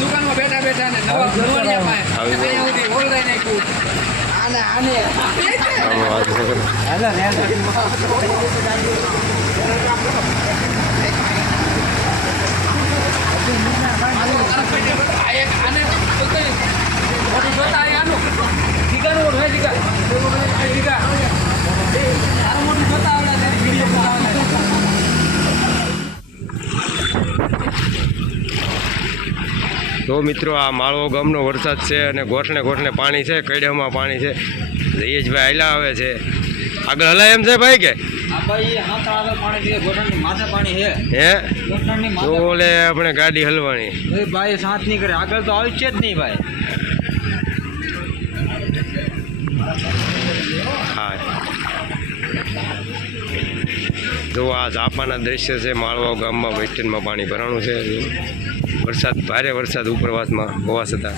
દુકાનમાં બેઠા બેઠા ને તો મિત્રો આ માળવો ગામનો વરસાદ છે અને ગોઠણે ગોઠણે પાણી છે, કડિયામાં પાણી છે. જયેશભાઈ હાલ્યા આવે છે, આગળ હલાય એમ છે ભાઈ કે હે તો ઓલે આપણે ગાડી હલવાની ભાઈ સાથ નહીં કરે, આગળ તો આવી છે જ નહીં ભાઈ. હા જો આ ઝાપાના દ્રશ્ય છે. માળવા ગામમાં બસ સ્ટેન્ડમાં પાણી ભરાણું છે. વરસાદ ભારે વરસાદ ઉપરવાસમાં હોવા છતાં